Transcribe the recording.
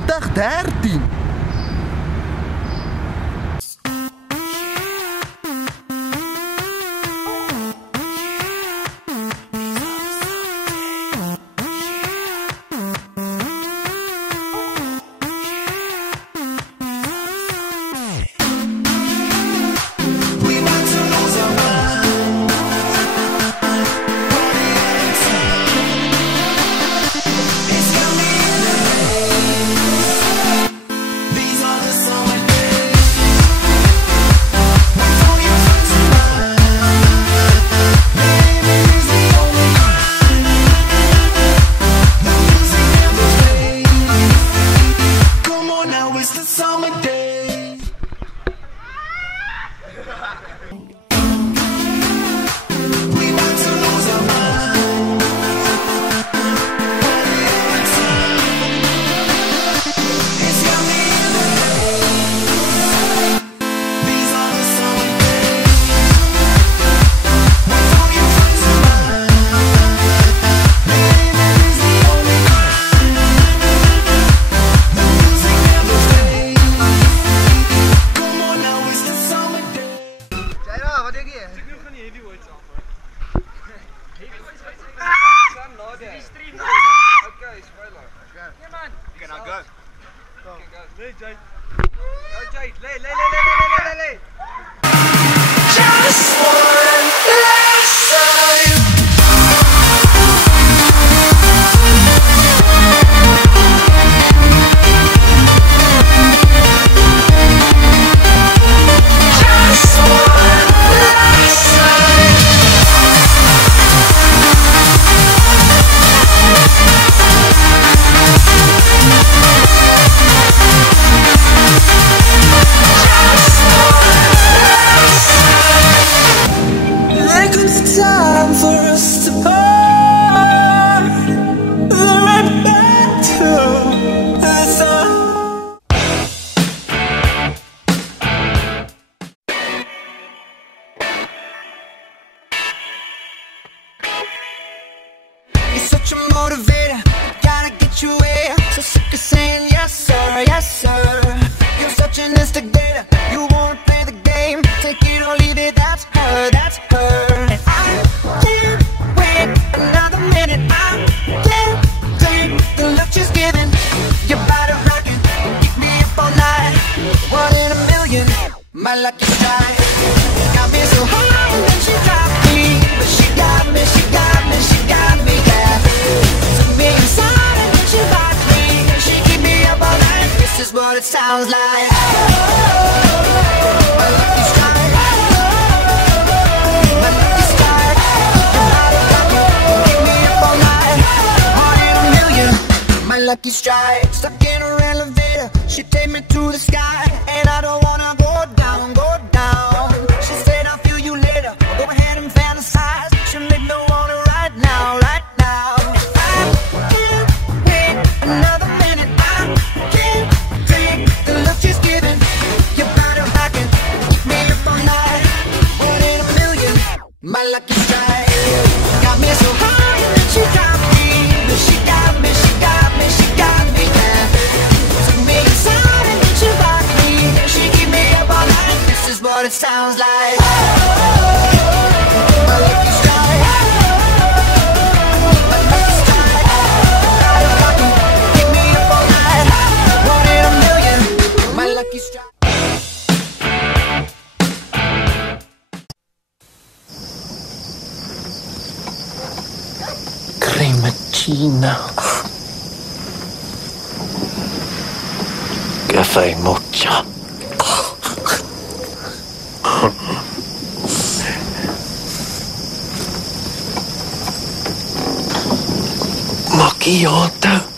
2013. Such a motivator, gotta get you way. So sick of saying yes sir, yes sir. You're such an instigator, you wanna play the game. Take it or leave it, that's her, that's her. And I can't wait another minute. I can't take the look she's giving. Your body rocking, keep me up all night. 1 in a million, my lucky strike. Got me so high and then she dropped me. But she got me, she got me, she got me, yeah. Took me inside and then she locked me. She keep me up all night, this is what it sounds like. My lucky strike. My lucky strike. Your body rocking, keep me up all night. 1 in a million, my lucky strike. Stuck in her elevator, she take me to the sky. And I don't wanna go down, go down. She said I'll feel you later, go ahead and fantasize. She make me want it right now, right now. I can't wait another minute. I can't take the look she's giving. Your body rocking, keep me up all night. 1 in a million, my lucky strike. Got me so high that she dropped me. But she got me, she got me, she got me, yeah. Took me inside and then she rocked me. She keep me up all night, this is what it sounds like. My lucky strike. My lucky strike. Body rocking, keep me up all night. 1 in a million, my lucky strike. Cremacina. Caffè mocha. Macchiato.